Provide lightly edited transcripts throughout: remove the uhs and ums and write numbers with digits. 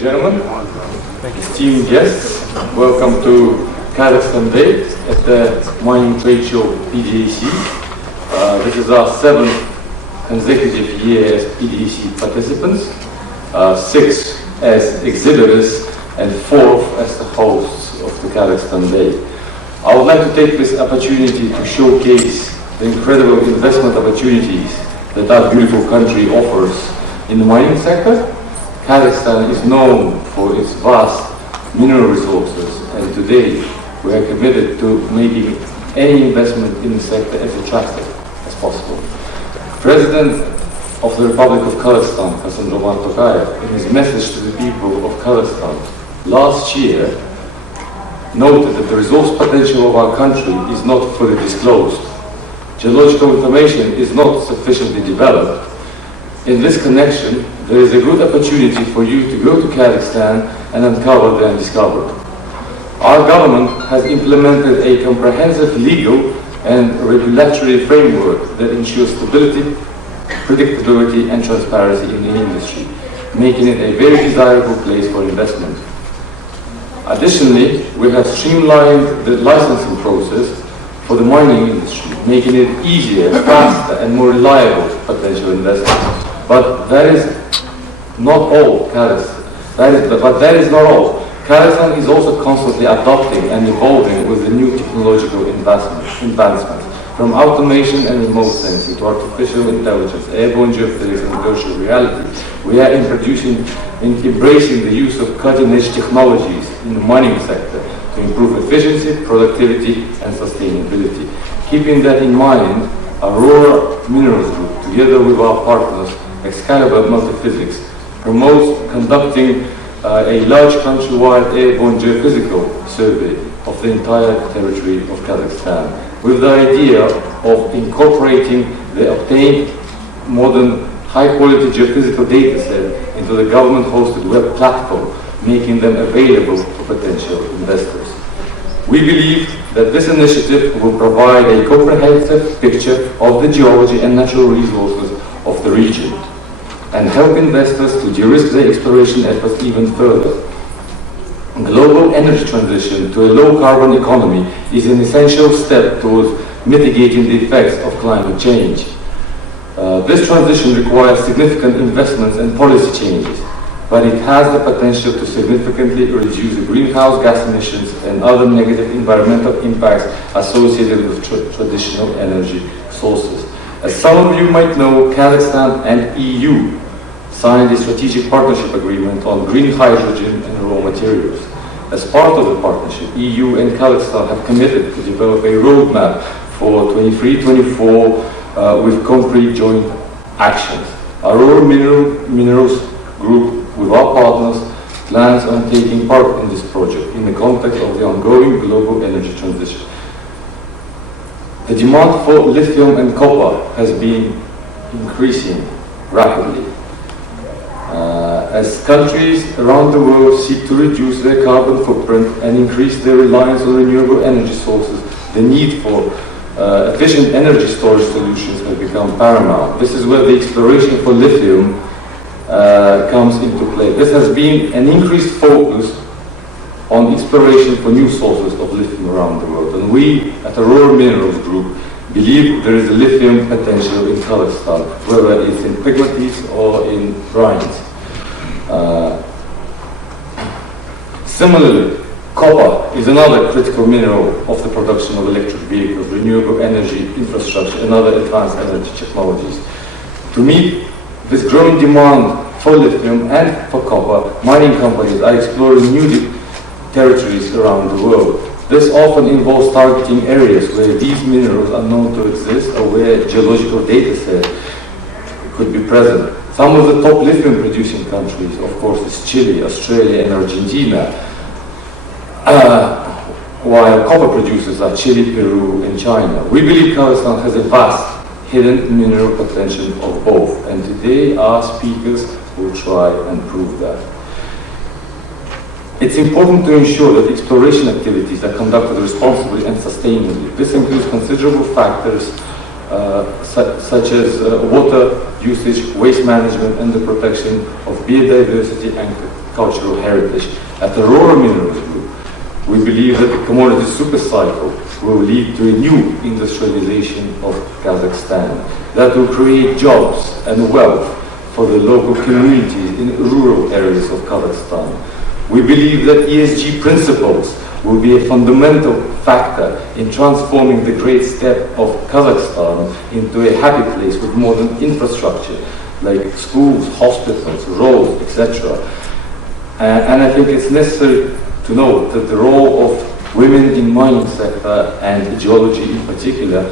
and gentlemen, esteemed guests, welcome to Kazakhstan Day at the mining trade show PDAC. This is our 7th consecutive year as PDAC participants, 6th as exhibitors, and 4th as the hosts of the Kazakhstan Day. I would like to take this opportunity to showcase the incredible investment opportunities that our beautiful country offers in the mining sector. Kazakhstan is known for its vast mineral resources, and today we are committed to making any investment in the sector as attractive as possible. President of the Republic of Kazakhstan, in his message to the people of Kazakhstan last year, noted that the resource potential of our country is not fully disclosed. Geological information is not sufficiently developed. In this connection, there is a good opportunity for you to go to Kazakhstan and uncover the undiscovered. Our government has implemented a comprehensive legal and regulatory framework that ensures stability, predictability, and transparency in the industry, making it a very desirable place for investment. Additionally, we have streamlined the licensing process for the mining industry, making it easier, faster, and more reliable for potential investors. But that is not all, That is not all. Kazakhstan is also constantly adopting and evolving with the new technological advancements, from automation and remote sensing to artificial intelligence, airborne geophysics, and virtual reality. We are embracing the use of cutting-edge technologies in the mining sector to improve efficiency, productivity, and sustainability. Keeping that in mind, Aurora Minerals Group, together with our partners, Excalibur Multiphysics, promotes conducting a large countrywide airborne geophysical survey of the entire territory of Kazakhstan, with the idea of incorporating the obtained modern high-quality geophysical data set into the government-hosted web platform, making them available to potential investors. We believe that this initiative will provide a comprehensive picture of the geology and natural resources of the region and help investors to de-risk their exploration efforts even further. Global energy transition to a low-carbon economy is an essential step towards mitigating the effects of climate change. This transition requires significant investments and policy changes, but it has the potential to significantly reduce the greenhouse gas emissions and other negative environmental impacts associated with traditional energy sources. As some of you might know, Kazakhstan and EU signed a strategic partnership agreement on green hydrogen and raw materials. As part of the partnership, EU and Kazakhstan have committed to develop a roadmap for 23-24 with concrete joint actions. Aurora Minerals Group, with our partners, plans on taking part in this project in the context of the ongoing global energy transition. The demand for lithium and copper has been increasing rapidly. As countries around the world seek to reduce their carbon footprint and increase their reliance on renewable energy sources, the need for efficient energy storage solutions has become paramount. This is where the exploration for lithium comes into play. This has been an increased focus on exploration for new sources of lithium around the world. And we at Aurora Minerals Group believe there is a lithium potential in Kazakhstan, whether it's in pegmatites or in brines. Similarly, copper is another critical mineral of the production of electric vehicles, renewable energy infrastructure, and other advanced energy technologies. To meet this growing demand for lithium and for copper, mining companies are exploring new territories around the world. This often involves targeting areas where these minerals are known to exist or where geological data sets could be present. Some of the top lithium producing countries, of course, is Chile, Australia, and Argentina, while copper producers are Chile, Peru, and China. We believe Kazakhstan has a vast hidden mineral potential of both, and today our speakers will try and prove that. It's important to ensure that exploration activities are conducted responsibly and sustainably. This includes considerable factors such as water usage, waste management, and the protection of biodiversity and cultural heritage. At Aurora Minerals Group, we believe that the commodity supercycle will lead to a new industrialization of Kazakhstan that will create jobs and wealth for the local communities in rural areas of Kazakhstan. We believe that ESG principles will be a fundamental factor in transforming the great steppe of Kazakhstan into a happy place with modern infrastructure like schools, hospitals, roads, etc. And I think it's necessary to note that the role of women in mining sector and geology in particular,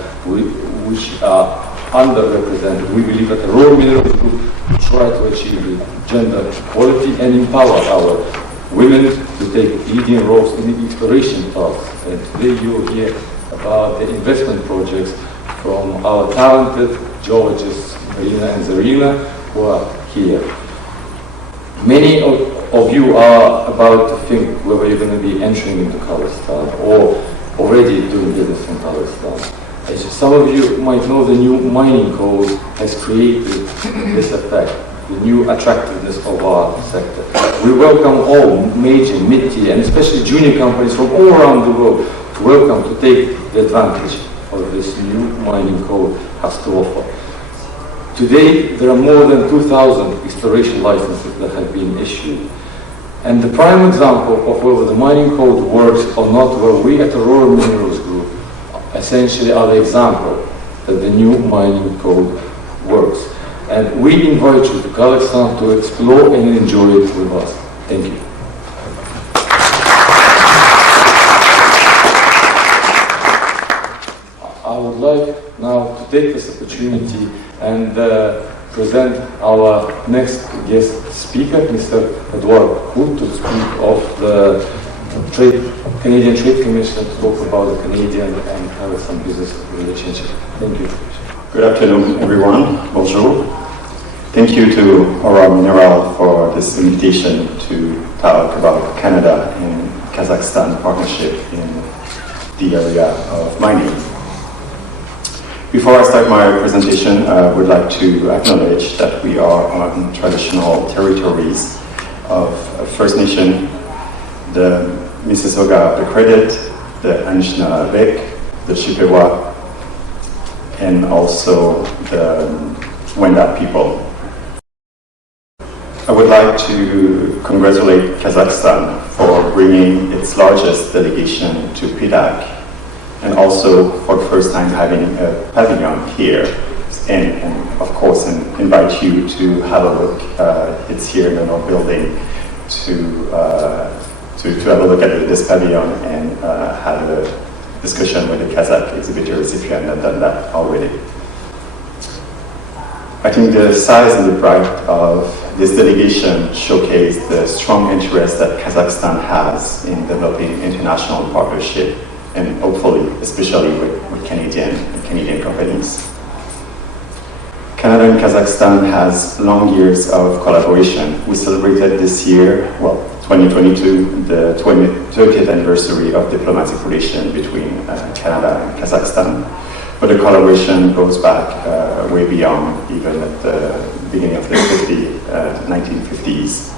which are underrepresented. We believe that the Aurora Minerals Group try to achieve gender equality and empower our women to take leading roles in the exploration tasks. And today you will hear about the investment projects from our talented geologists, Marina and Zarina, who are here. Many of you are about to think whether you're going to be entering into Kazakhstan or already doing business in Kazakhstan. As some of you might know, the new mining code has created this effect, the new attractiveness of our sector. We welcome all major, mid-tier, and especially junior companies from all around the world to welcome to take the advantage of this new mining code has to offer. Today, there are more than 2,000 exploration licenses that have been issued. And the prime example of whether the mining code works or not, well, we at Aurora Minerals Group essentially are the example that the new mining code works. And we invite you to Kazakhstan to explore and enjoy it with us. Thank you. I would like now to take this opportunity and present our next guest speaker, Mr. Edouard Hood, to speak of the Canadian Trade Commission, to talk about the Canadian and Kazakhstan business relationship. Thank you. Good afternoon, everyone. Bonjour. Thank you to Aurora Minerals for this invitation to talk about Canada and Kazakhstan partnership in the area of mining. Before I start my presentation, I would like to acknowledge that we are on traditional territories of First Nation, the Mississauga of the Credit, the Anishinaabe, the Chippewa, and also the Wendat people. I would like to congratulate Kazakhstan for bringing its largest delegation to PDAC, and also for the first time having a pavilion here, and of course invite you to have a look. It's here in our building to have a look at this pavilion and have a discussion with the Kazakh exhibitors if you have not done that already. I think the size and the breadth of this delegation showcased the strong interest that Kazakhstan has in developing international partnership, and hopefully, especially with Canadian companies. Canada and Kazakhstan has long years of collaboration. We celebrated this year, 2022, the 30th anniversary of diplomatic relation between Canada and Kazakhstan. But the collaboration goes back way beyond, even at the beginning of the 1950s,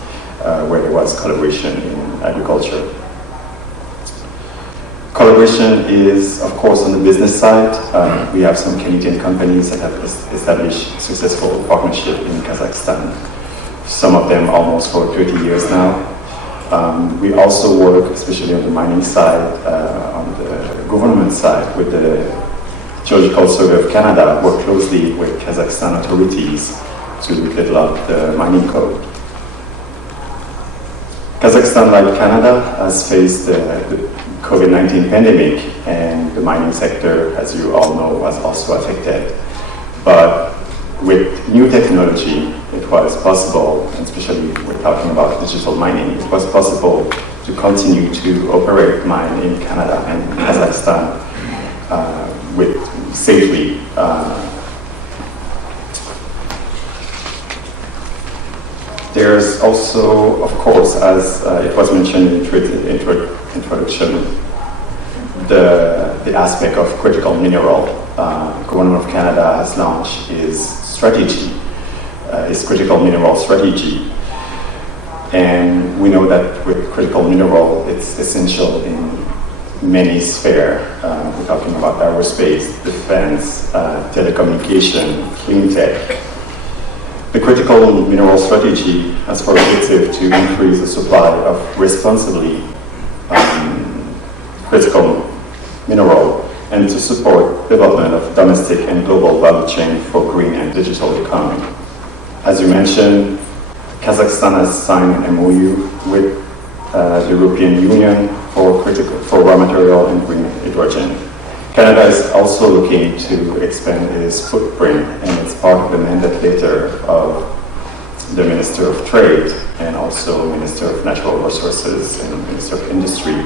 where there was collaboration in agriculture. Collaboration is, of course, on the business side. We have some Canadian companies that have established successful partnership in Kazakhstan. Some of them almost for 30 years now. We also work, especially on the mining side, on the government side, with the Geological Survey of Canada, work closely with Kazakhstan authorities to develop the mining code. Kazakhstan, like Canada, has faced the COVID-19 pandemic, and the mining sector, as you all know, was also affected. But with new technology, it was possible, and especially we're talking about digital mining, it was possible to continue to operate mine in Canada and Kazakhstan with safely. There's also, of course, as it was mentioned in the introduction, the aspect of critical mineral. Government of Canada has launched its strategy, its critical mineral strategy. And we know that with critical mineral, it's essential in many spheres. We're talking about aerospace, defense, telecommunication, clean tech. The critical mineral strategy has for objective to increase the supply of responsibly critical mineral and to support development of domestic and global value chain for green and digital economy. As you mentioned, Kazakhstan has signed an MOU with the European Union for raw material and green hydrogen. Canada is also looking to expand its footprint, and it's part of the mandate letter of the Minister of Trade and also Minister of Natural Resources and Minister of Industry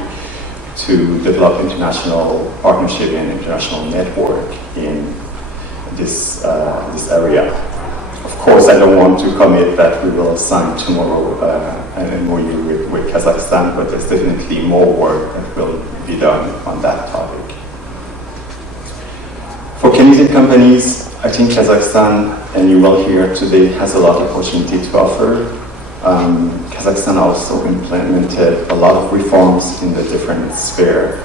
to develop international partnership and international network in this area. Of course, I don't want to commit that we will sign tomorrow an MOU with Kazakhstan, but there's definitely more work that will be done on that topic. For Canadian companies, I think Kazakhstan, and you will hear today, has a lot of opportunity to offer. Kazakhstan also implemented a lot of reforms in the different sphere,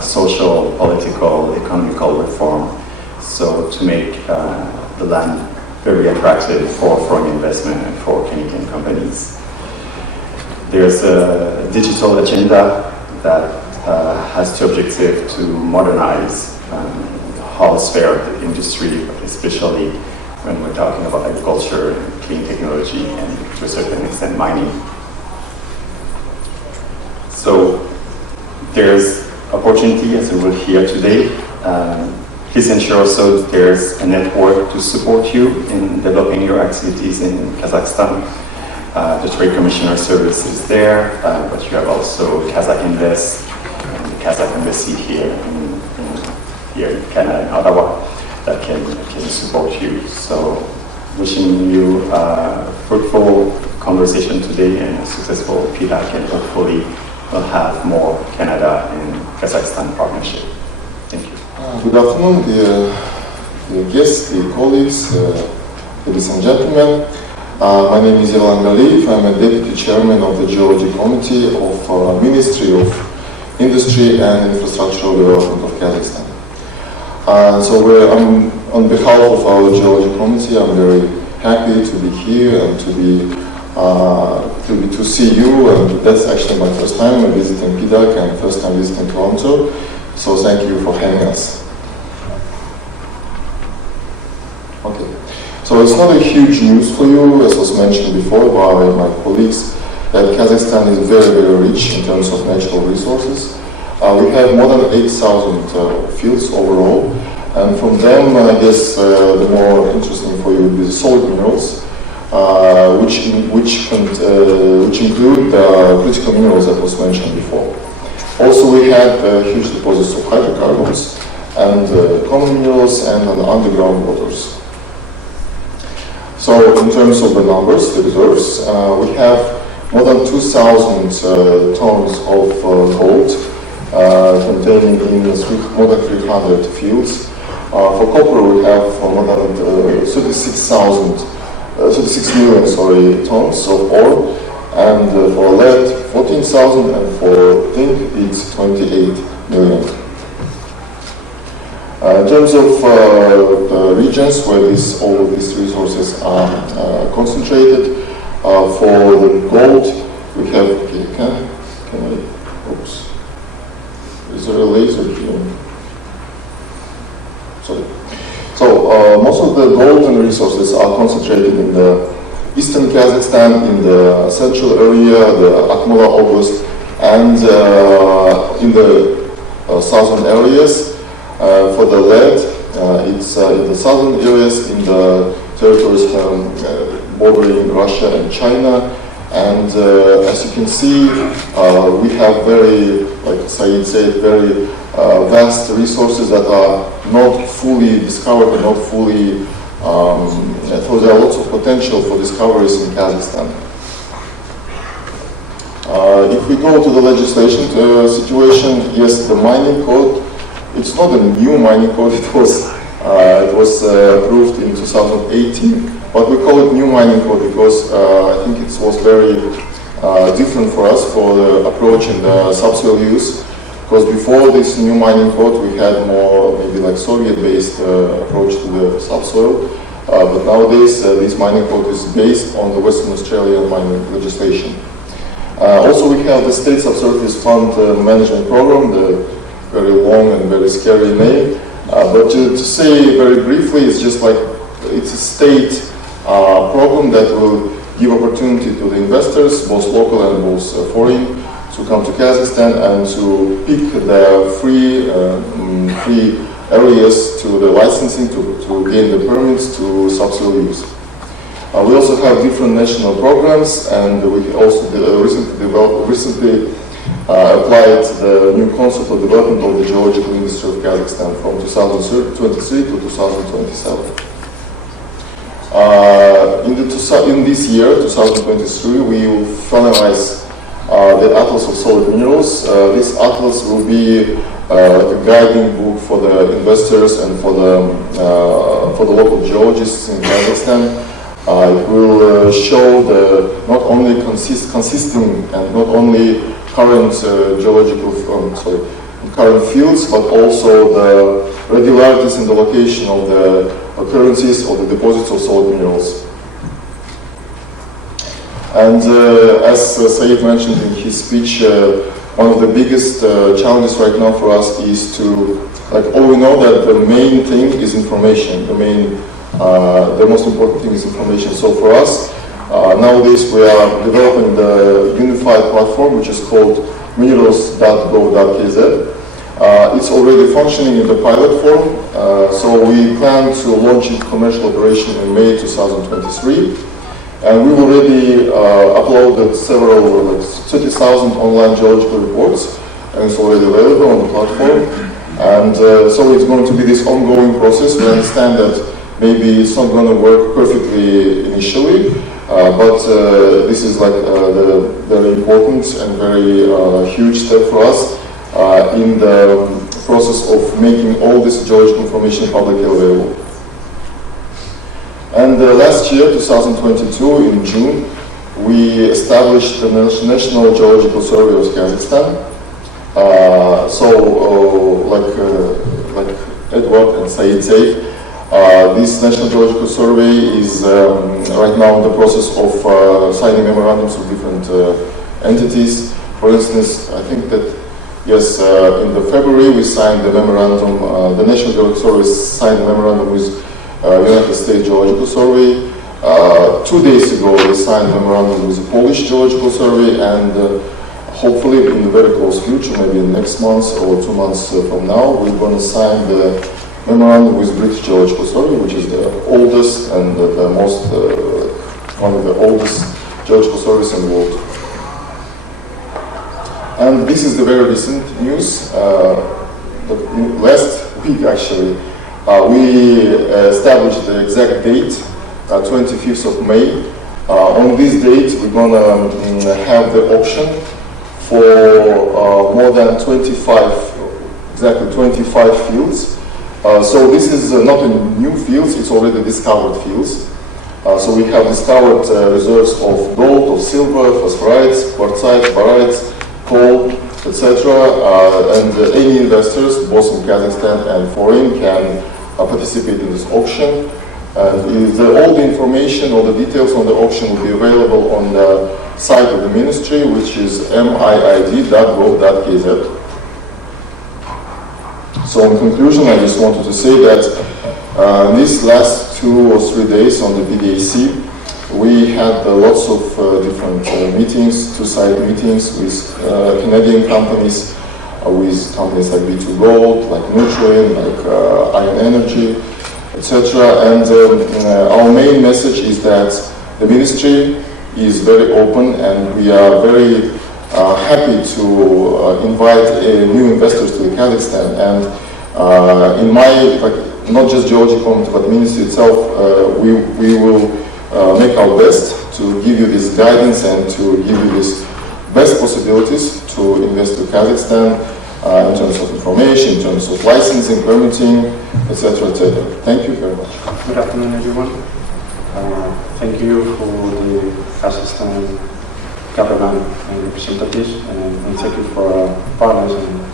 social, political, economical reform, so to make the land very attractive for foreign investment and for Canadian companies. There's a digital agenda that has the objective to modernize the whole sphere of the industry, especially when we're talking about agriculture, clean technology, and to a certain extent mining. So there's opportunity, as we will hear today. Please ensure also that there's a network to support you in developing your activities in Kazakhstan. The Trade Commissioner Service is there, but you have also Kazakh Invest, and the Kazakh Embassy here in Canada, in Ottawa, that can support you. So wishing you a fruitful conversation today and a successful PDAC, and hopefully we'll have more Canada and Kazakhstan partnership. Thank you. Good afternoon, dear guests, dear colleagues, ladies and gentlemen. My name is Ilan Maliyev. I'm a Deputy Chairman of the Geology Committee of Ministry of Industry and Infrastructural Development of Kazakhstan. On behalf of our Geology Committee, I'm very happy to be here and to see you. And that's actually my first time visiting PDAC and first time visiting Toronto. So thank you for having us. Okay, so it's not a huge news for you, as was mentioned before by my colleagues, that Kazakhstan is very, very rich in terms of natural resources. We have more than 8,000 fields overall, and from them, I guess the more interesting for you would be the solid minerals, which include the critical minerals that was mentioned before. Also, we have huge deposits of hydrocarbons and common minerals and underground waters. So, in terms of the numbers, the reserves, we have more than 2,000 tons of gold containing in more than 300 fields. For copper, we have more than 36 million tons of ore. And for lead, 14,000, and for zinc, it's 28 million. In terms of the regions where all of these resources are concentrated, for the gold, we have, oops, is there a laser here? Sorry. So most of the golden resources are concentrated in the eastern Kazakhstan, in the central area, the Akmola Oblast, and in the southern areas. For the lead, it's in the southern areas, in the territories bordering Russia and China. And as you can see, we have very, like Said said, very vast resources that are not fully discovered and not fully so there are lots of potential for discoveries in Kazakhstan. If we go to the legislation situation, yes, the mining code, it's not a new mining code, it was approved in 2018, but we call it new mining code because I think it was very different for us for the approach in the subsoil use. Because before this new mining code, we had more maybe like Soviet-based approach to the subsoil. But nowadays, this mining code is based on the Western Australian mining legislation. Also, we have the State Subsurface Fund Management Program, the very long and very scary name. But to say very briefly, it's just like it's a state program that will give opportunity to the investors, both local and both foreign, to come to Kazakhstan and to pick the free areas to the licensing to gain the permits to subsoil use. We also have different national programs, and we also recently applied the new concept of development of the geological industry of Kazakhstan from 2023 to 2027. In this year, 2023, we will finalize the Atlas of Solid Minerals. This atlas will be a guiding book for the investors and for the local geologists in Kazakhstan. It will show not only consisting and not only current current fields, but also the regularities in the location of the occurrences of the deposits of solid minerals. And as Said mentioned in his speech, one of the biggest challenges right now for us is to, we know that the main thing is information. The most important thing is information. So for us, nowadays we are developing the unified platform, which is called minerals.gov.kz. It's already functioning in the pilot form, so we plan to launch it commercial operation in May 2023. And we've already uploaded several, 30,000 online geological reports, and it's already available on the platform. And so it's going to be this ongoing process. We understand that maybe it's not going to work perfectly initially, but this is like the very important and very huge step for us in the process of making all this geological information publicly available. And last year, 2022, in June, we established the National Geological Survey of Kazakhstan. Like Edward and Said say, this National Geological Survey is right now in the process of signing memorandums with different entities. For instance, I think that, yes, in the February we signed the memorandum, the National Geological Survey signed a memorandum with United States Geological Survey. 2 days ago we signed a memorandum with the Polish Geological Survey, and hopefully in the very close future, maybe next month or 2 months from now, we're going to sign the memorandum with British Geological Survey, which is the oldest and the most, one of the oldest geological surveys in the world. And this is the very recent news. Last week actually, we established the exact date, 25th of May. On this date, we're going to have the auction for more than 25 fields. So this is not a new fields, it's already discovered fields. So we have discovered reserves of gold, of silver, phosphorites, quartzites, barytes, coal, etc. And any investors, both in Kazakhstan and foreign, can participate in this auction. And all the information, all the details on the auction will be available on the site of the ministry, which is miid.gov.kz. So in conclusion, I just wanted to say that these last 2 or 3 days on the PDAC, we had lots of different meetings, two-side meetings with Canadian companies, with companies like B2 Gold, like Nutrien, like Iron Energy, etc. And our main message is that the ministry is very open, and we are very happy to invite new investors to Kazakhstan. And in my, not just Geology Committee, but ministry itself, we will make our best to give you this guidance and to give you this best possibilities to invest to Kazakhstan in terms of information, in terms of licensing, permitting, etc., etc. Thank you very much. Good afternoon, everyone. Thank you for the Kazakhstan government representatives, and thank you for partners and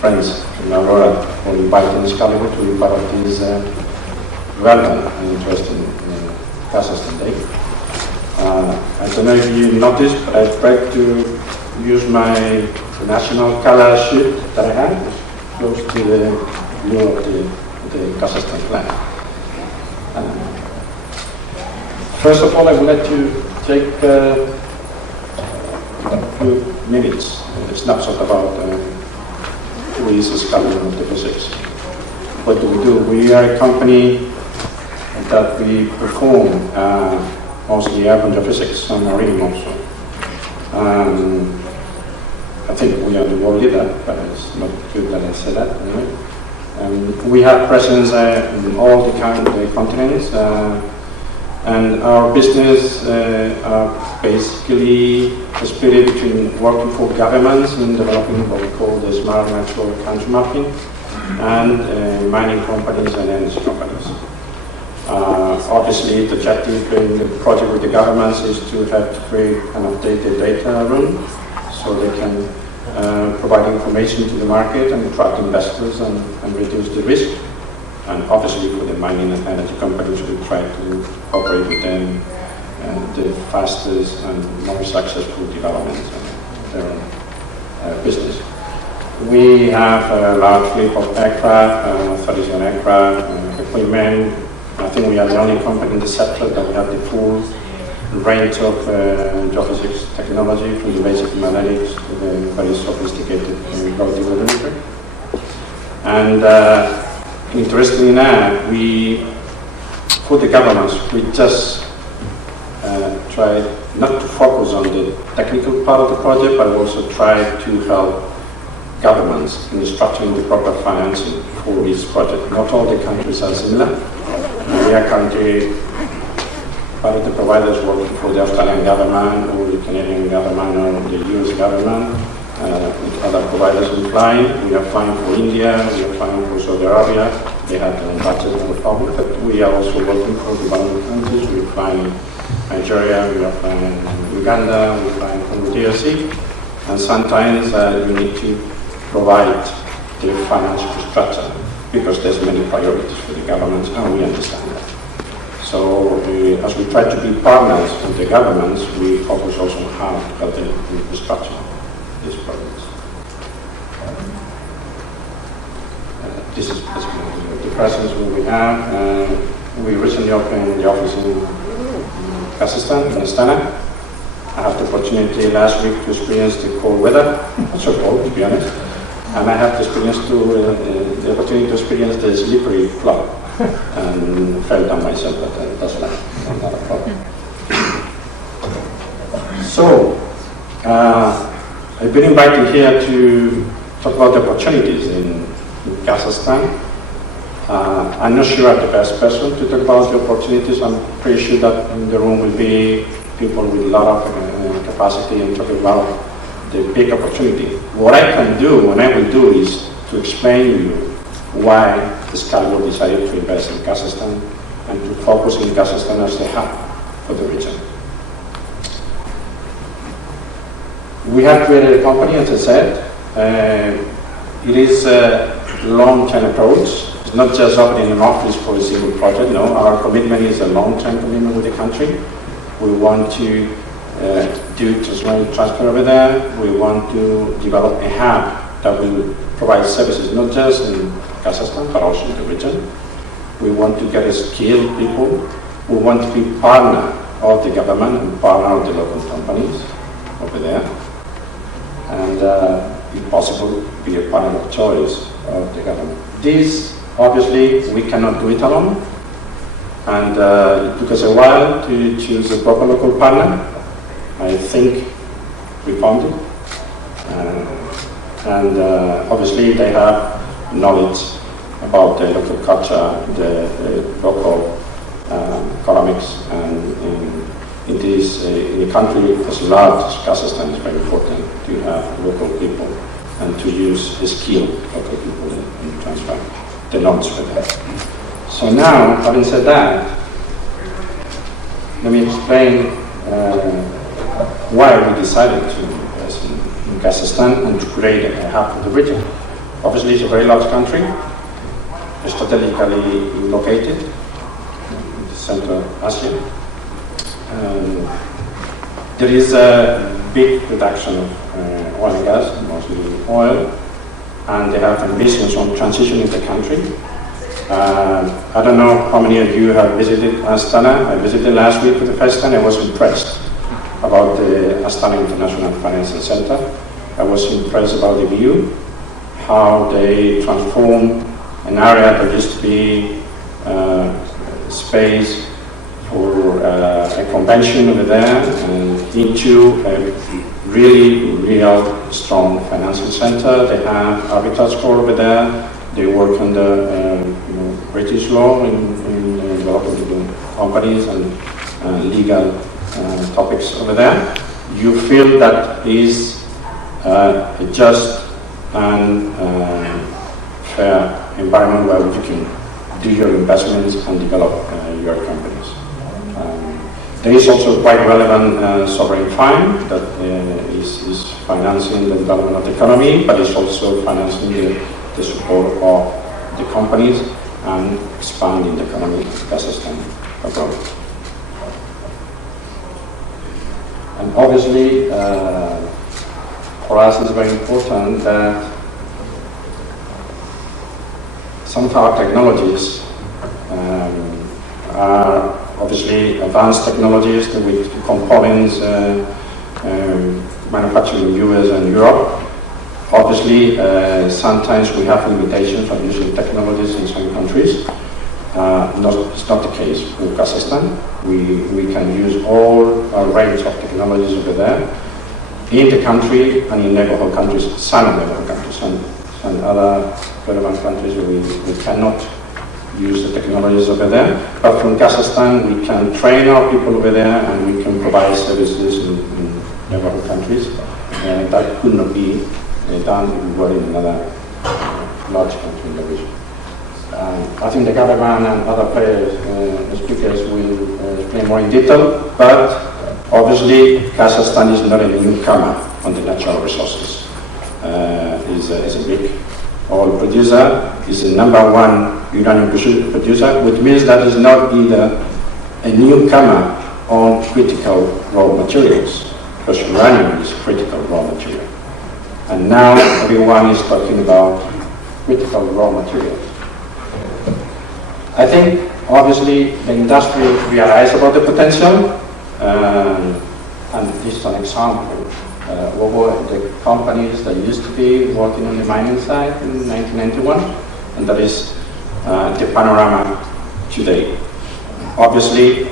friends in Aurora for inviting Excalibur to be part of this relevant and interesting Kazakhstan Day. I don't know if you noticed, but I tried to use my national color sheet that I have, close to the blue of the Kazakhstan flag. First of all, I would like to take a few minutes, a snapshot about who is Excalibur of the physics. What do? We are a company that we perform mostly urban geophysics and marine also. I think we are the world leader, but it's not good that I say that anyway. We have presence in all the continents, and our business are basically split between working for governments in developing what we call the smart natural country mapping, and mining companies and energy companies. Obviously, the objective in the project with the governments is to have to create an updated data room so they can provide information to the market and attract investors and reduce the risk. And obviously, for the mining and energy companies, we try to cooperate with them the fastest and more successful development of their business. We have a large fleet of aircraft, 37 aircraft, equipment. I think we are the only company in the sector that we have the full range of geophysics technology, from the basic mathematics to the very sophisticated gravity telemetry. And interestingly enough, for the governments, we just try not to focus on the technical part of the project, but also try to help governments in structuring the proper financing for this project. Not all the countries are similar. We are currently part of the providers working for the Australian government or the Canadian government or the US government. With other providers we flying. We are flying for India, we are flying for Saudi Arabia. They have their own budget and the public, but we are also working for developing countries. We are flying Nigeria, we are flying Uganda, we are flying from the DRC. And sometimes you need to provide the financial structure because there's many priorities for the governments, and we understand that. So as we try to be partners with the governments, we focus also on how to help the infrastructure of these projects. This is basically the presence we have. We recently opened the office in Kazakhshan, in Astana. I had the opportunity last week to experience the cold weather, not so cold to be honest, and I had the opportunity to experience the slippery floor and fell down myself, but that's not a problem. So, I've been invited here to talk about the opportunities in Kazakhstan. I'm not sure I'm the best person to talk about the opportunities. I'm pretty sure that in the room will be people with a lot of capacity and talk about the big opportunity. What I can do, and I will do, is to explain to you why Excalibur decided to invest in Kazakhstan and to focus in Kazakhstan as the hub for the region. We have created a company, as I said. It is a long-term approach. It's not just opening an office for a single project. No, our commitment is a long-term commitment with the country. We want to do transfer over there. We want to develop a hub that will provide services not just in Kazakhstan but also in the region. We want to get skilled people. We want to be partner of the government and partner of the local companies over there. And if possible, be a partner of choice of the government. This, obviously, we cannot do it alone. And it took us a while to choose a proper local partner. I think we found it. And obviously they have knowledge about the local culture, the local economics, and in a country as large as Kazakhstan, it's very important to have local people and to use the skilled local people and transfer the knowledge with them. So now, having said that, let me explain why we decided to invest in Kazakhstan and to create a hub for the region. Obviously, it's a very large country, strategically located in Central Asia. There is a big production of oil and gas, mostly oil, and they have ambitions on transitioning the country. I don't know how many of you have visited Astana. I visited last week for the first time. I was impressed about the Astana International Financial Center. I was impressed about the view, how they transform an area that used to be space for a convention over there into a really real strong financial center. They have arbitrage court over there. They work under British law in developing the companies and legal topics over there. You feel that is a just and fair environment where you can do your investments and develop your companies. There is also quite relevant sovereign fund that is financing the development of the economy, but it's also financing the support of the companies and expanding the economy of Kazakhstan abroad. And obviously, for us it's very important that some of our technologies are obviously advanced technologies with components manufactured in the US and Europe. Obviously, sometimes we have limitations on using technologies in some countries. It's not the case in Kazakhstan. We can use all a range of technologies over there in the country and in neighborhood countries, some neighborhood countries, and other relevant countries we cannot use the technologies over there. But from Kazakhstan, we can train our people over there and we can provide services in neighborhood countries that could not be done if we were in another large country in the region. I think the government and other players, speakers will explain more in detail, but obviously Kazakhstan is not a newcomer on the natural resources. It's a big oil producer, is the #1 uranium producer, which means that it's not either a newcomer on critical raw materials, because uranium is critical raw material. And now everyone is talking about critical raw materials. I think obviously the industry realized about the potential, and this is an example. What were the companies that used to be working on the mining side in 1991, and that is the panorama today. Obviously,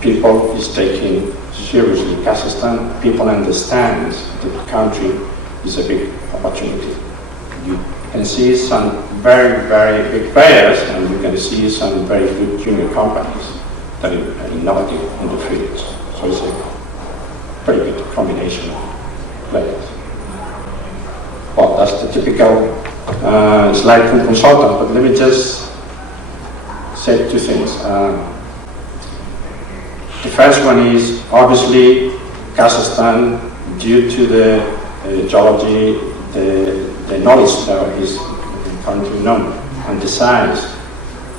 people is taking seriously Kazakhstan. People understand that the country is a big opportunity. You can see some very, very big players, and you can see some very good junior companies that are innovative in the field. So it's a pretty good combination of players. Well, that's the typical slide from consultant, but let me just say two things. The first one is obviously Kazakhstan, due to the geology, the knowledge that is currently known, and the size,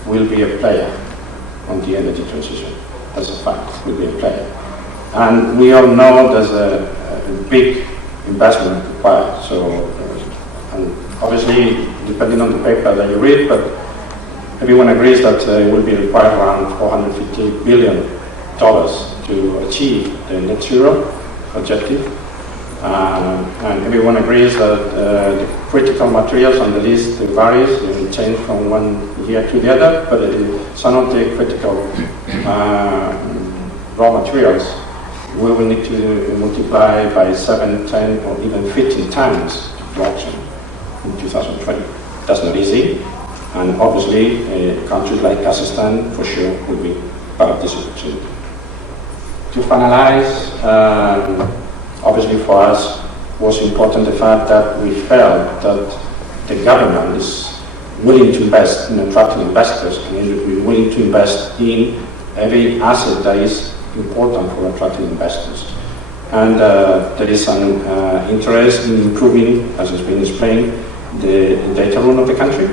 will be a player on the energy transition. That's a fact, will be a player. And we all know there's a big investment required. So, and obviously, depending on the paper that you read, but everyone agrees that it will be required around $450 billion to achieve the net zero objective. And everyone agrees that the critical materials on the list varies, it will change from one year to the other, but some of the critical raw materials we will need to multiply by 7, 10, or even 15 times production in 2020. That's not easy, and obviously countries like Kazakhstan for sure will be part of this opportunity. To finalize, obviously for us was important the fact that we felt that the government is willing to invest in attracting investors and is willing to invest in every asset that is important for attracting investors. And there is an interest in improving, as has been explained, the data room of the country,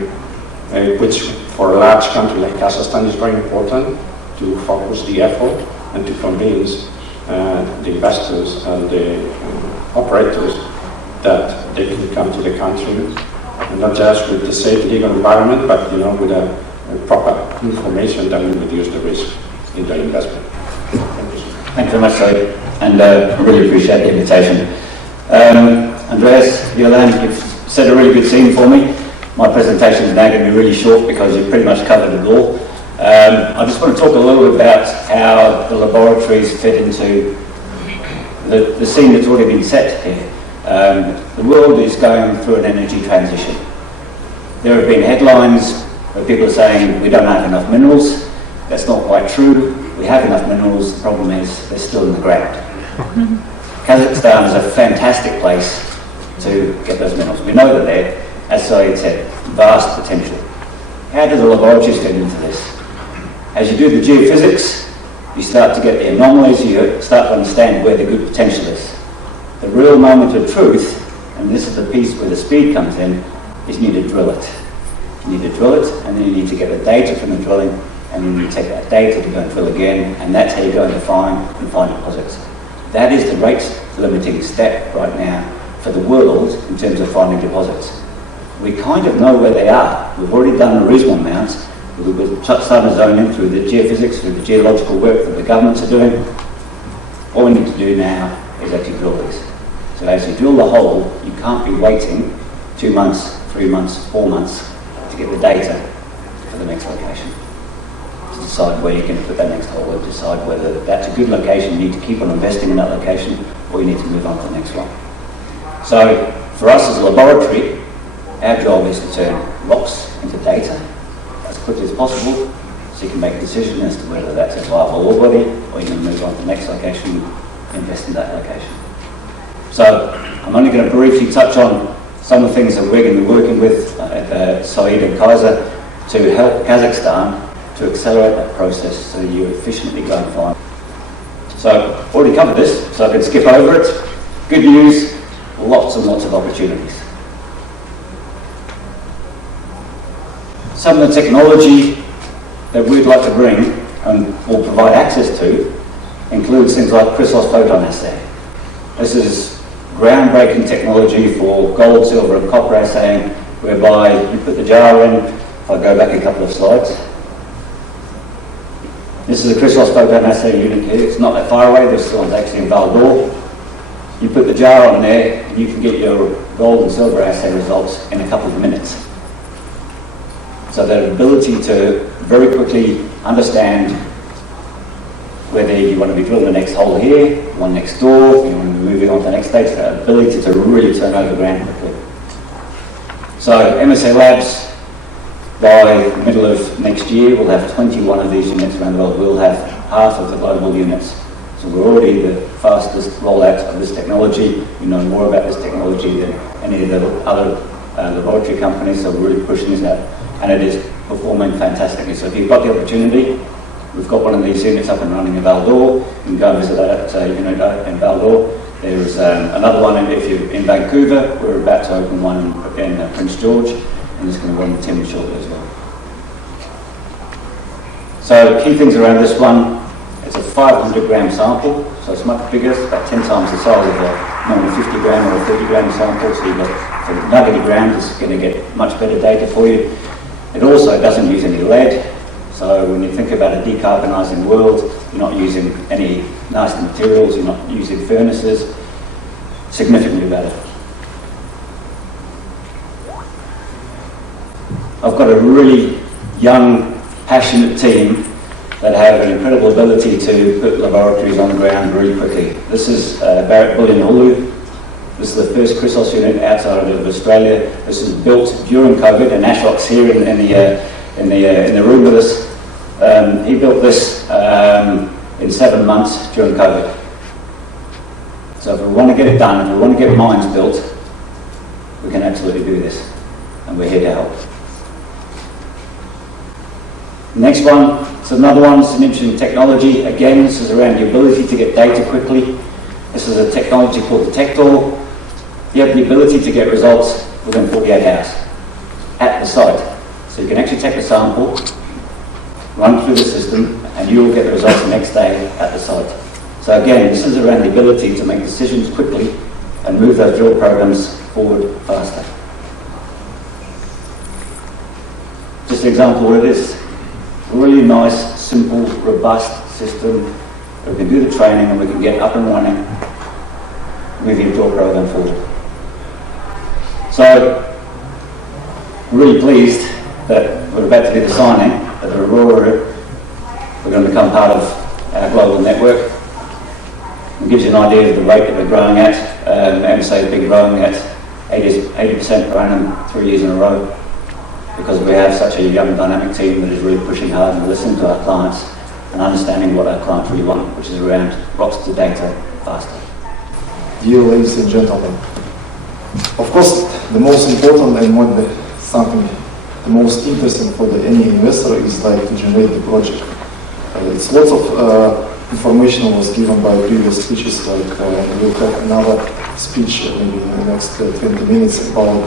which for a large country like Kazakhstan is very important to focus the effort and to convince the investors and the operators that they can come to the country, and not just with the safe legal environment, but with a proper information that will reduce the risk in their investment. Thank you very much, Saeed, and I really appreciate the invitation. Andreas, Yolande, you've set a really good scene for me. My presentation is now going to be really short because you've pretty much covered it all. I just want to talk a little bit about how the laboratories fit into the scene that's already been set here. The world is going through an energy transition. There have been headlines where people are saying we don't have enough minerals. That's not quite true. We have enough minerals. The problem is they're still in the ground. Kazakhstan is a fantastic place to get those minerals. We know that they're, as Saeed said, vast potential. How do the laboratories fit into this? As you do the geophysics, you start to get the anomalies, you start to understand where the good potential is. The real moment of truth, and this is the piece where the speed comes in, is you need to drill it. You need to drill it, and then you need to get the data from the drilling, and then you take that data to go and drill again, and that's how you go and find deposits. That is the rate limiting step right now for the world in terms of finding deposits. We kind of know where they are. We've already done a reasonable amount. We've started to zone in through the geophysics, through the geological work that the governments are doing. All we need to do now is actually drill these. So as you drill the hole, you can't be waiting 2 months, 3 months, 4 months to get the data for the next location. To decide where you're going to put that next hole, and decide whether that's a good location, you need to keep on investing in that location, or you need to move on to the next one. So for us as a laboratory, our job is to turn rocks into data as quickly as possible, so you can make a decision as to whether that's a viable ore body, or you're going to move on to the next location, invest in that location. So I'm only going to briefly touch on some of the things that we're going to be working with Saeed and Kaiser to help Kazakhstan to accelerate that process so you efficiently go and find. So I've already covered this, so I can skip over it. Good news, lots and lots of opportunities. Some of the technology that we'd like to bring and will provide access to includes things like crystal photon assay. This is groundbreaking technology for gold, silver and copper assaying, whereby you put the jar in. If I go back a couple of slides. This is a crystal photon assay unit here. It's not that far away. This one's actually in Valdor. You put the jar on there and you can get your gold and silver assay results in a couple of minutes. So that ability to very quickly understand whether you want to be drilling the next hole here, one next door, you want to be moving on to the next stage, that ability to really turn over ground quickly. So MSA Labs, by the middle of next year, we'll have 21 of these units around the world. We'll have half of the global units. So we're already the fastest rollout of this technology. We know more about this technology than any of the other laboratory companies, so we're really pushing this out. And it is performing fantastically. So if you've got the opportunity, we've got one of these units up and running in Valdor. You can go and visit that in Valdor. There's another one if you're in Vancouver. We're about to open one in Prince George, and there's going to be one in Tim shortly as well. So key things around this one, it's a 500 gram sample, so it's much bigger. It's about 10 times the size of a normal 50 gram or a 30 gram sample. So you've got, for the nuggety ground, it's going to get much better data for you. It also doesn't use any lead, so when you think about a decarbonising world, you're not using any nasty materials, you're not using furnaces, significantly better. I've got a really young, passionate team that have an incredible ability to put laboratories on the ground really quickly. This is Barrett Bulyanhulu. This is the first Chrysos unit outside of Australia. This was built during COVID, and Ashok's here in the room with us. He built this in 7 months during COVID. So if we want to get it done, if we want to get mines built, we can absolutely do this, and we're here to help. Next one, it's another one. It's an interesting technology. Again, this is around the ability to get data quickly. This is a technology called Detector. You have the ability to get results within 48 hours at the site. So you can actually take a sample, run through the system, and you will get the results the next day at the site. So again, this is around the ability to make decisions quickly and move those drill programs forward faster. Just an example of what it is. A really nice, simple, robust system. We can do the training and we can get up and running, move your drill program forward. So, really pleased that we're about to do the signing at the Aurora. We're going to become part of our global network. It gives you an idea of the rate that we're growing at. MSA has been growing at 80% per annum 3 years in a row, because we have such a young dynamic team that is really pushing hard and listening to our clients and understanding what our clients really want, which is around rocks to data faster. Dear ladies and gentlemen, of course the most important and something the most interesting for any investor is like to generate the project. It's lots of information was given by previous speeches, like we'll have another speech maybe in the next 20 minutes about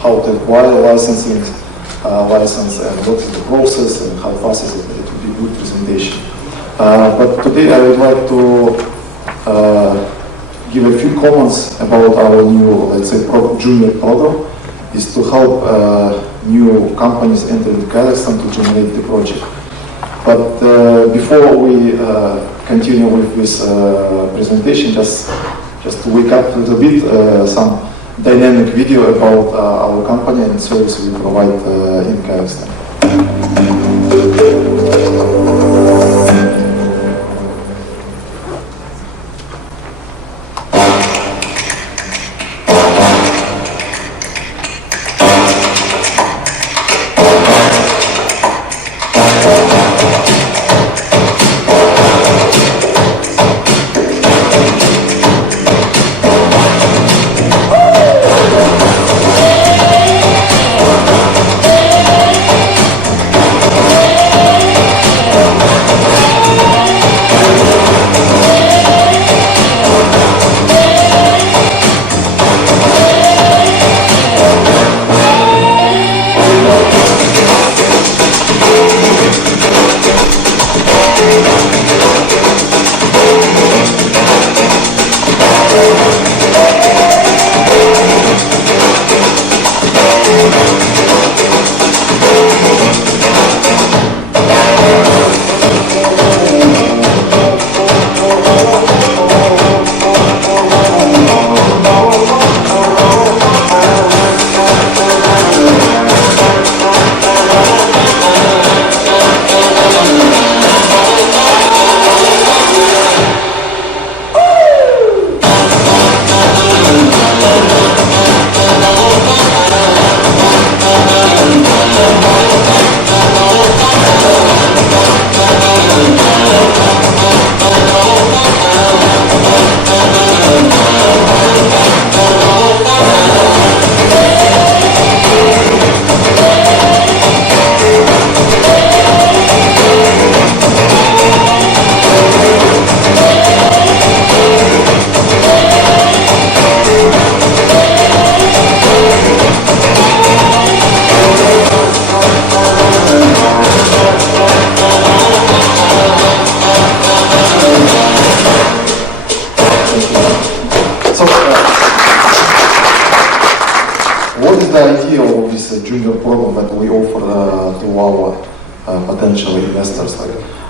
how to acquire license and what is the process and how fast is it. It will be a good presentation. But today I would like to give a few comments about our new, let's say, junior program, is to help new companies enter the Kazakhstan to generate the project. But before we continue with this presentation, just to wake up a little bit, some dynamic video about our company and service we provide in Kazakhstan.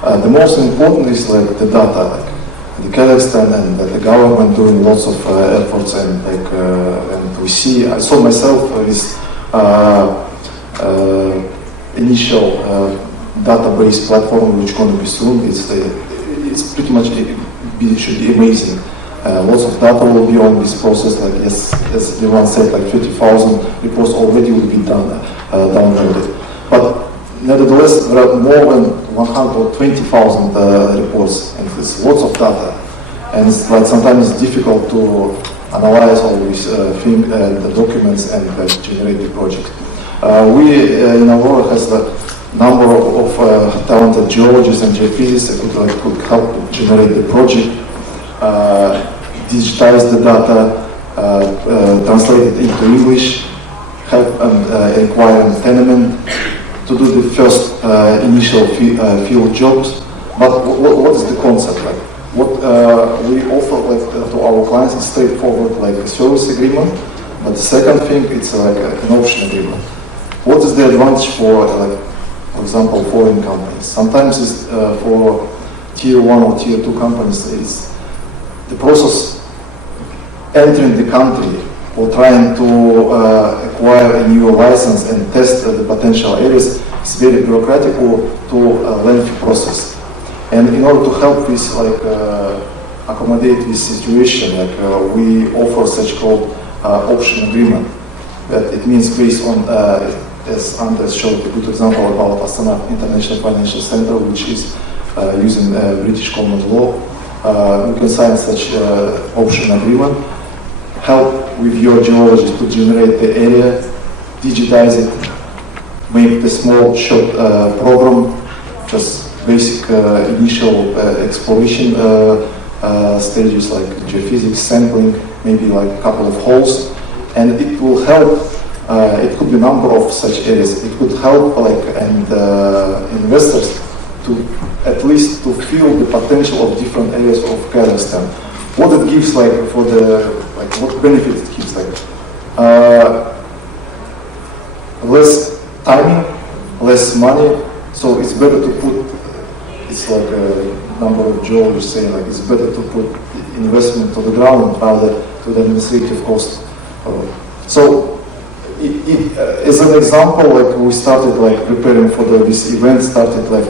The most important is like the data. Like the Kazakhstan and the government doing lots of efforts, and and we see. I saw myself this initial database platform which going to be soon. It's pretty much it should be amazing. Lots of data will be on this process. Like yes, as the one said, like 50,000 reports already will be downloaded. But nevertheless, there are more than 120,000 reports, and it's lots of data. And it's like sometimes it's difficult to analyze all these the documents and generate the project. We in Aurora has a number of talented geologists and geophysicists that could help generate the project. digitize the data, translate it into English, help acquire a tenement, to do the first initial field jobs. But what is the concept like? What we offer to our clients is straightforward, like a service agreement. But the second thing, it's like an option agreement. What is the advantage for, like, for example, foreign companies? Sometimes it's for tier 1 or tier 2 companies, it's the process entering the country or trying to acquire a new license and test the potential areas is very bureaucratic or too lengthy process. And in order to help this, like, accommodate this situation, like, we offer such called option agreement. That it means based on, as Andres showed a good example about Astana International Financial Center, which is using British common law, we can sign such option agreement, help with your geologist to generate the area, digitize it, make the small short program, just basic initial exploration stages like geophysics, sampling, maybe like a couple of holes, and it will help. It could be a number of such areas. It could help investors to at least to feel the potential of different areas of Kazakhstan. What it gives, like, for the, like, what benefits it gives, like less timing, less money. So it's better to put. It's like a number of geologists saying, like, it's better to put investment to the ground rather to the administrative cost. So, as an example, like, we started, like, preparing for this event, started, like,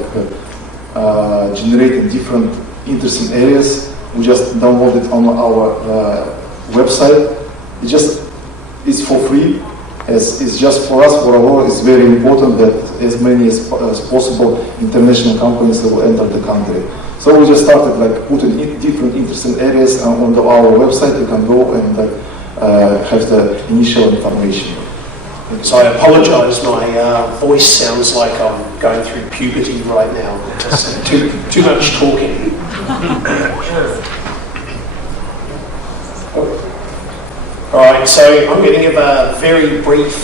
generating different interesting areas. We just downloaded on our website. It's for free. It's just for us, for Aurora, it's very important that as many as possible international companies will enter the country. So we just started, like, putting different interesting areas on our website. You can go and have the initial information. So I apologise, my voice sounds like I'm going through puberty right now. Just too much talking. Alright, so I'm going to give a very brief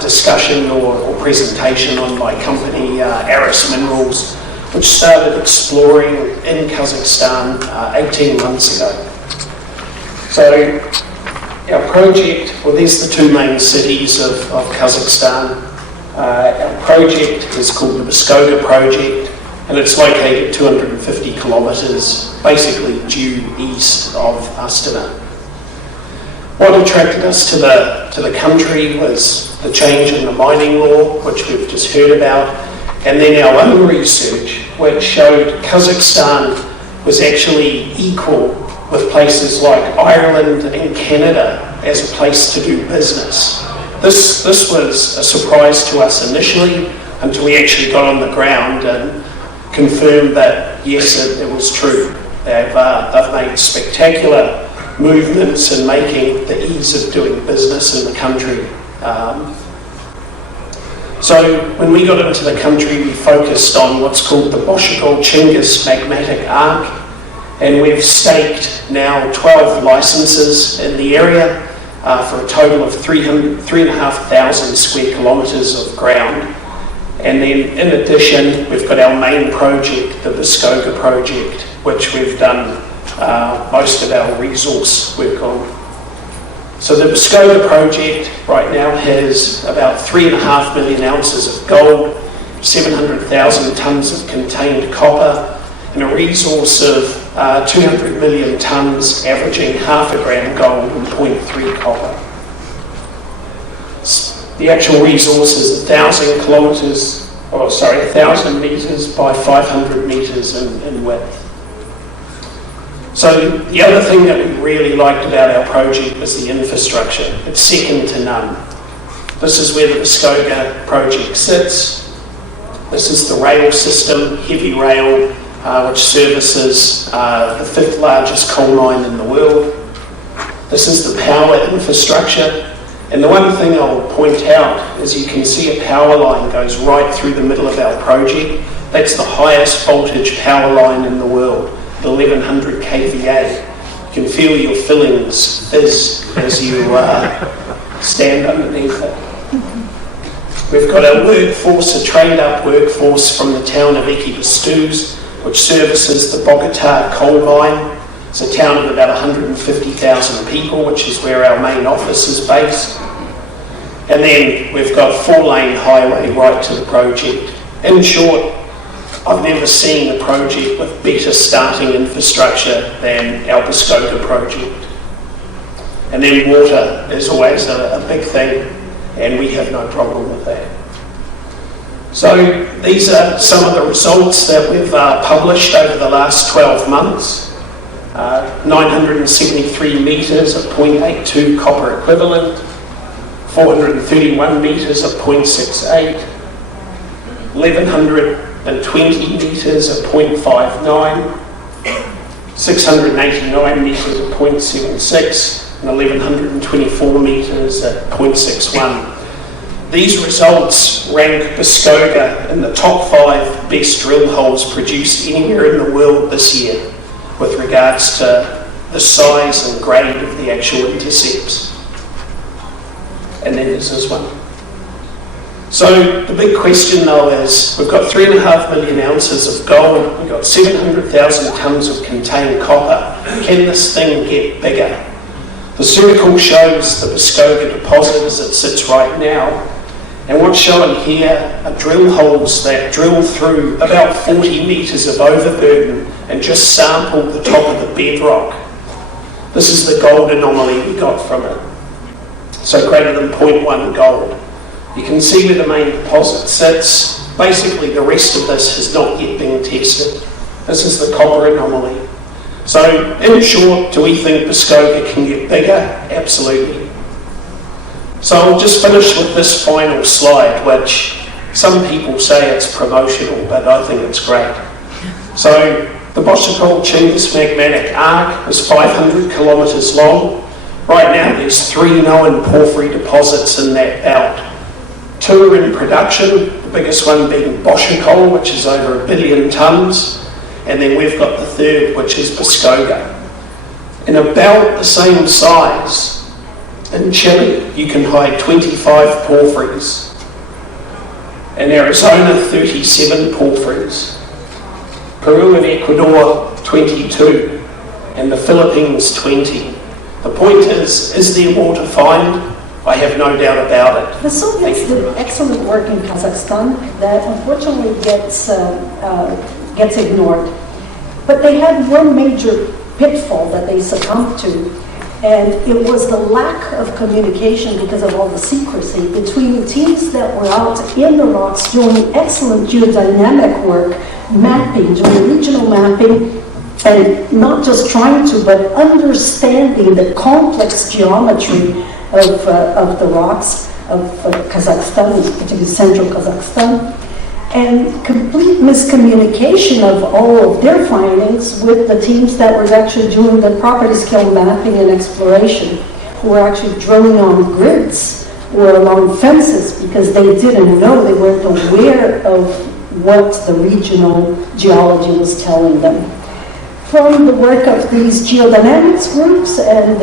discussion or presentation on my company, Aurora Minerals, which started exploring in Kazakhstan 18 months ago. So our project, well, these are the two main cities of Kazakhstan. Our project is called the Muskoka project, and it's located 250 kilometres, basically due east of Astana. What attracted us to the country was the change in the mining law, which we've just heard about, and then our own research, which showed Kazakhstan was actually equal with places like Ireland and Canada as a place to do business. This was a surprise to us initially until we actually got on the ground and confirmed that yes, it was true. They've made spectacular movements in making the ease of doing business in the country. So when we got into the country, we focused on what's called the Boshagol-Chingis magmatic arc, and we've staked now 12 licenses in the area for a total of 3,500 square kilometres of ground. And then in addition, we've got our main project, the Muskoka project, which we've done most of our resource work on. So the Muskoka project right now has about 3.5 million ounces of gold, 700,000 tonnes of contained copper, and a resource of 200 million tonnes, averaging 0.5 gram gold and 0.3 copper. The actual resource is 1,000 metres by 500 metres in width. So the other thing that we really liked about our project was the infrastructure. It's second to none. This is where the Muskoka project sits. This is the rail system, heavy rail, which services the 5th largest coal mine in the world. This is the power infrastructure. And the one thing I'll point out is you can see a power line goes right through the middle of our project. That's the highest voltage power line in the world, 1100 kVA. You can feel your fillings as you stand underneath it. We've got a workforce, a trained-up workforce from the town of Ekibastuz, which services the Bogota coal mine. It's a town of about 150,000 people, which is where our main office is based. And then we've got 4-lane highway right to the project. In short, I've never seen a project with better starting infrastructure than our Muskoka project. And then water is always a big thing, and we have no problem with that. So these are some of the results that we've published over the last 12 months. 973 metres of 0.82 copper equivalent, 431 metres of 0.68, 1,120 metres of 0.59, 689 metres of 0.76, and 1,124 metres at 0.61. These results rank Muskoka in the top 5 best drill holes produced anywhere in the world this year with regards to the size and grade of the actual intercepts. And then there's this one. So the big question though is, we've got 3.5 million ounces of gold, we've got 700,000 tonnes of contained copper. Can this thing get bigger? The circle shows the Muskoka deposit as it sits right now. And what's shown here are drill holes that drill through about 40 metres of overburden and just sample the top of the bedrock. This is the gold anomaly we got from it. So greater than 0.1 gold. You can see where the main deposit sits. Basically the rest of this has not yet been tested. This is the copper anomaly. So in short, do we think Muskoka can get bigger? Absolutely. So I'll just finish with this final slide, which some people say it's promotional, but I think it's great. So the Boshakol-Chingus magmatic arc is 500 kilometres long. Right now there's 3 known porphyry deposits in that belt. 2 are in production, the biggest one being Boshakol, which is over 1 billion tonnes, and then we've got the 3rd, which is Muskoka. In a belt the same size, in Chile, you can hide 25 porphyries. In Arizona, 37 porphyries. Peru and Ecuador, 22. And the Philippines, 20. The point is there more to find? I have no doubt about it. The Soviets did excellent work in Kazakhstan that unfortunately gets ignored. But they had one major pitfall that they succumbed to. And it was the lack of communication because of all the secrecy between the teams that were out in the rocks doing excellent geodynamic work, mapping, doing regional mapping, and not just trying to, but understanding the complex geometry of the rocks of Kazakhstan, particularly central Kazakhstan, and complete miscommunication of all of their findings with the teams that were actually doing the property scale mapping and exploration, who were actually drilling on grids or along fences because they didn't know, they weren't aware of what the regional geology was telling them. From the work of these geodynamics groups and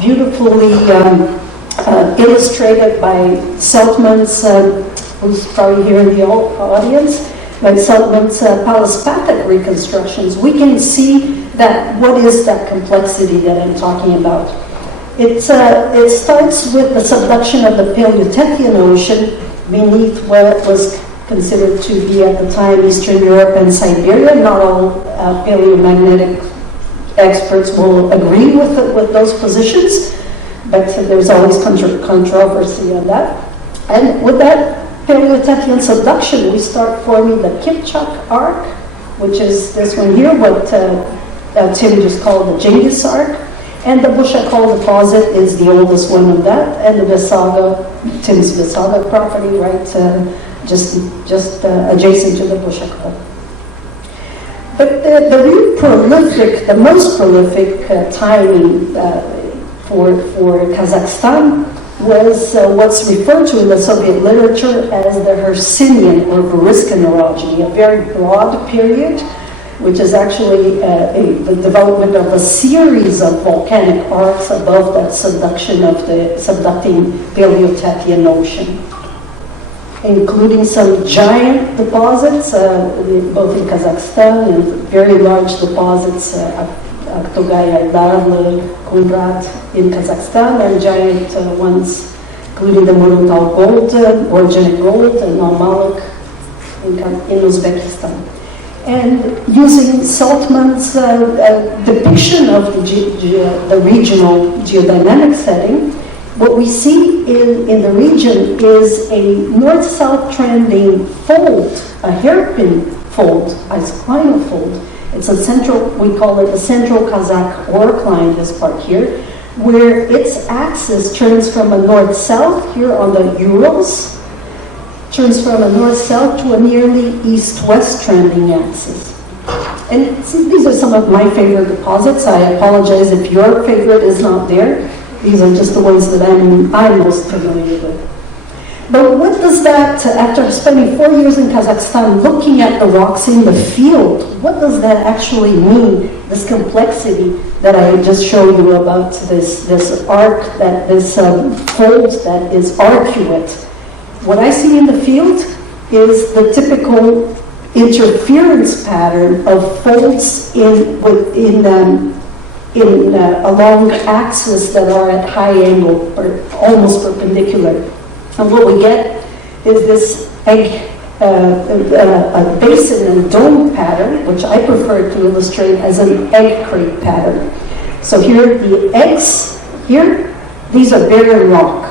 beautifully illustrated by Seltman's who's probably here in the audience, by Seltman's palaspathic reconstructions, we can see that what is that complexity that I'm talking about. It starts with the subduction of the Paleotethyan Ocean beneath what was considered to be at the time Eastern Europe and Siberia. Not all paleomagnetic experts will agree with those positions, but there's always controversy on that. And with that Paleotethyan subduction, we start forming the Kipchak Arc, which is this one here, what Tim just called the Genghis Arc. And the Bushakol deposit is the oldest one of that, and the Vesaga, Tim's Vesaga property, right, just adjacent to the Bushakol. But the real prolific, the most prolific timing for Kazakhstan was what's referred to in the Soviet literature as the Hercynian or Veriscan orogeny, a very broad period which is actually the development of a series of volcanic arcs above that subducting Paleotethyan ocean, including some giant deposits, both in Kazakhstan, and very large deposits, Aktogay, Aydarlı, Kunrat in Kazakhstan, and giant ones, including the Muruntau gold, orogenic gold, and Almalik in Uzbekistan. And using Saltman's depiction of the regional geodynamic setting, what we see in the region is a north-south trending fold, a hairpin fold, isoclinal fold. It's a central, we call it the central Kazakh orocline, this part here, where its axis turns from a north-south here on the Urals, turns from a north-south to a nearly east-west trending axis. And see, these are some of my favorite deposits. I apologize if your favorite is not there. These are just the ones that I'm most familiar with. But what does that, after spending 4 years in Kazakhstan looking at the rocks in the field, what does that actually mean, this complexity that I just showed you about this arc, this fold that is arcuate? What I see in the field is the typical interference pattern of folds along axes that are at high angle or almost perpendicular. And what we get is this egg, a basin and dome pattern, which I prefer to illustrate as an egg crate pattern. So here, the eggs here, these are barren rock.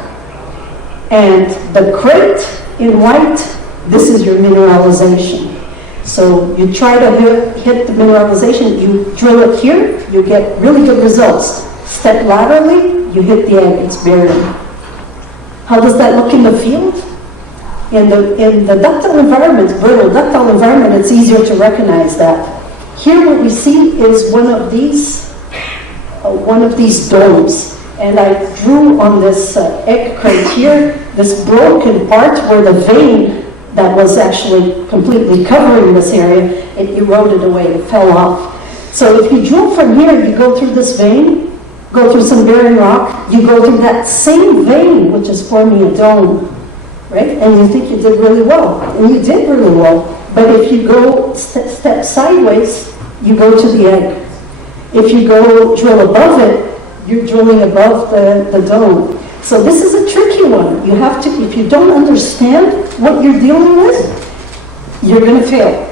And the crate in white, this is your mineralization. So you try to hit the mineralization, you drill it here, you get really good results. Step laterally, you hit the egg, it's barren. How does that look in the field? In the ductile environment, brittle ductile environment, it's easier to recognize that. Here what we see is one of these domes. And I drew on this egg crate here, this broken part where the vein that was actually completely covering this area, it eroded away, it fell off. So if you drill from here, you go through this vein, go through some barren rock, you go through that same vein, which is forming a dome, right? And you think you did really well, and you did really well. But if you go step sideways, you go to the egg. If you go drill above it, you're drilling above the dome. So this is a tricky one. You have to, if you don't understand what you're dealing with, you're going to fail.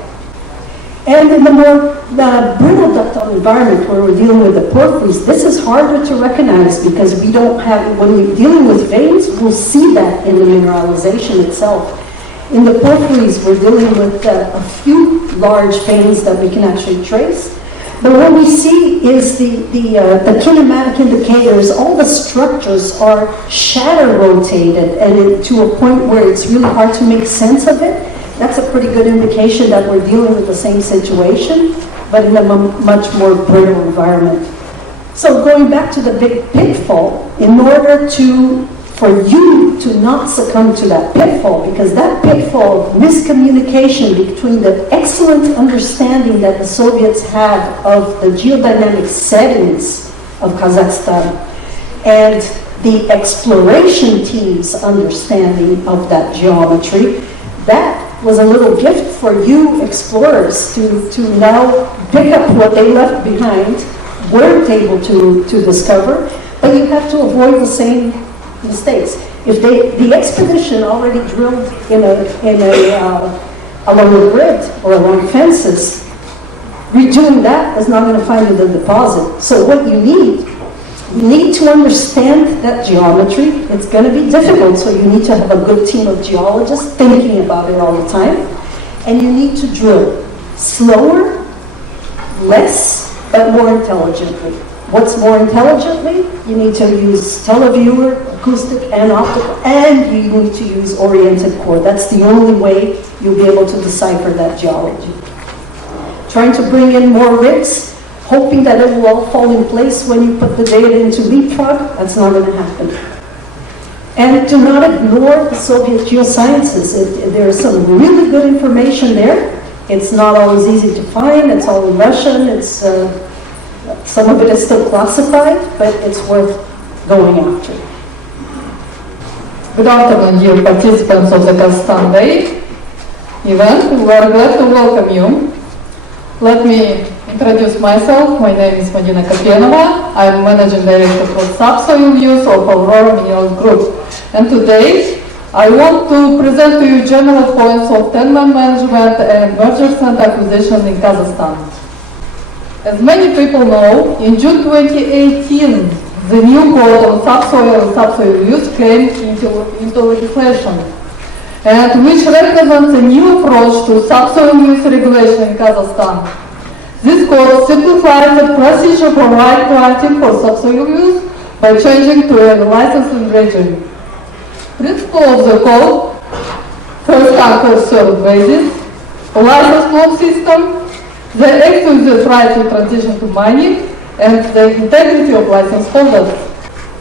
And in the more brittle ductile environment where we're dealing with the porphyries, this is harder to recognize because we don't have, when we're dealing with veins, we'll see that in the mineralization itself. In the porphyries, we're dealing with a few large veins that we can actually trace. But what we see is the kinematic indicators, all the structures are shadow rotated and to a point where it's really hard to make sense of it. That's a pretty good indication that we're dealing with the same situation, but in a much more brittle environment. So going back to the big pitfall, in order for you to not succumb to that pitfall, because that pitfall of miscommunication between the excellent understanding that the Soviets had of the geodynamic settings of Kazakhstan and the exploration team's understanding of that geometry, that was a little gift for you explorers to now pick up what they left behind, weren't able to discover, but you have to avoid the same mistakes. If the expedition already drilled along the grid or along fences, redoing that is not going to find you the deposit. So what you need to understand that geometry. It's going to be difficult, so you need to have a good team of geologists thinking about it all the time. And you need to drill slower, less, but more intelligently. What's more intelligently? You need to use televiewer, acoustic, and optical, and you need to use oriented core. That's the only way you'll be able to decipher that geology. Trying to bring in more rigs, hoping that it will all fall in place when you put the data into Leapfrog, that's not going to happen. And do not ignore the Soviet geosciences. There's some really good information there, It's not always easy to find, it's all in Russian, it's, some of it is still classified, but it's worth going after. Good afternoon, dear participants of the Kazakhstan Day event. We are glad to welcome you. Let me introduce myself. My name is Madina Kapenova. I am Managing Director for Subsoil Use of Aurora Minerals Group. And today, I want to present to you general points of tenement management and mergers and acquisitions in Kazakhstan. As many people know, in June 2018, the new code on subsoil and subsoil use came into legislation, and which represents a new approach to subsoil use regulation in Kazakhstan. This code simplifies the procedure for right granting for subsoil use by changing to a licensing regime. Principle of the code: first come, first served basis, a license block system, the exclusive right to transition to mining, and the integrity of license holders.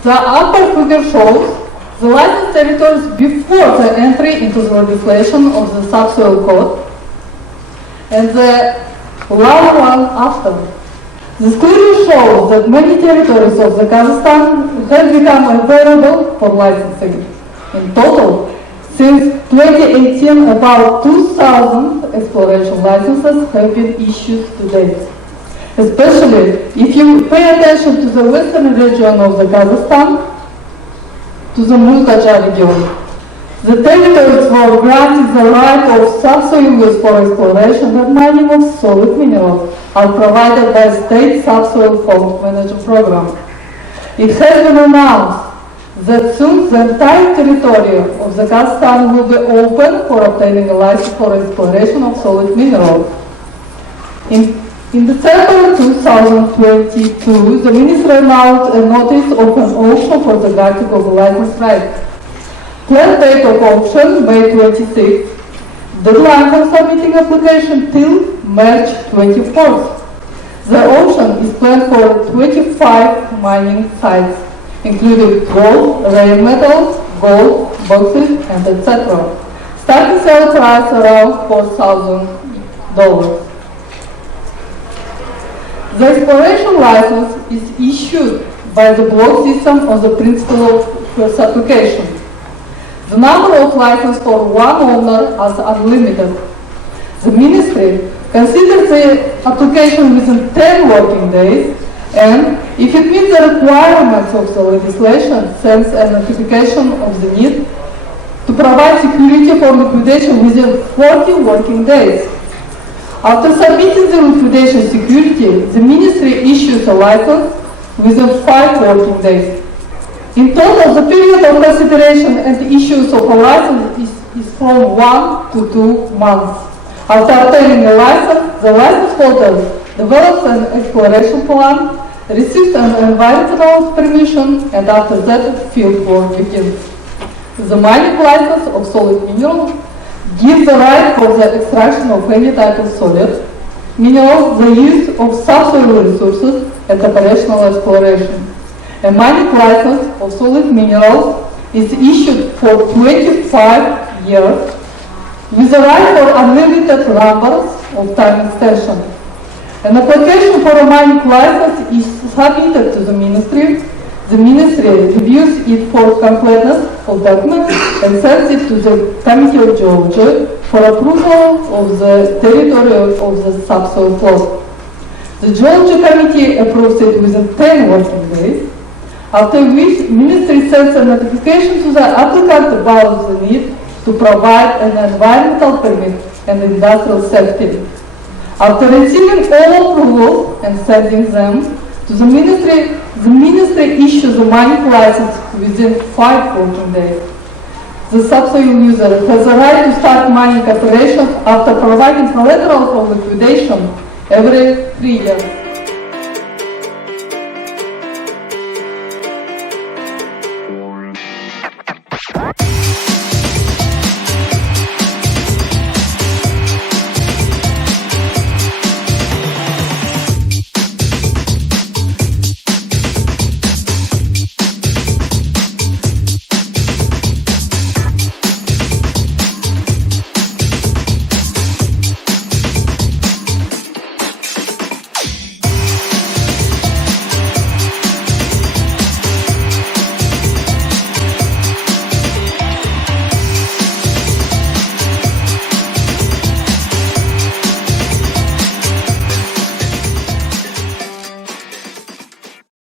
The upper figure shows the license territories before the entry into the legislation of the subsoil code, and the lower one after. This clearly shows that many territories of the Kazakhstan have become available for licensing. In total, since 2018, about 2,000 exploration licenses have been issued to date. Especially if you pay attention to the western region of the Kazakhstan, to the Multaja region. The territories were granted the right of subsoil use for exploration and mining of solid minerals are provided by State Subsoil Fund Management Program. It has been announced that soon the entire territory of the Kazakhstan will be open for obtaining a license for exploration of solid minerals. In December 2022, the Ministry announced a notice of an auction for the granting of the license right. Planned date of auction, May 26th. Deadline for submitting application till March 24th. The auction is planned for 25 mining sites, including gold, rare metals, gold, bauxite, and etc. Starting sale price around $4,000. The exploration license is issued by the block system on the principle of first application. The number of licenses for one owner is unlimited. The Ministry considers the application within 10 working days, and if it meets the requirements of the legislation, sends a notification of the need to provide security for liquidation within 40 working days. After submitting the liquidation security, the Ministry issues a license within 5 working days. In total, the period of consideration and issues of a license is from 1 to 2 months. After obtaining a license, the license holder develops an exploration plan, receives an environmental permission, and after that, field work begins. The mining license of solid minerals gives the right for the extraction of any type of solid minerals, the use of subsoil resources, and operational exploration. A mining license of solid minerals is issued for 25 years with the right for unlimited numbers of time extension. An application for a mining license is submitted to the Ministry. The Ministry reviews it for completeness of documents and sends it to the Committee of Geology for approval of the territory of the subsoil plot. The Geology Committee approves it within 10 working days, after which Ministry sends a notification to the applicant about the need to provide an environmental permit and industrial safety. After receiving all approvals and sending them to the Ministry issues a mining license within 5 working days. The subsoil user has the right to start mining operations after providing collateral for liquidation every 3 years.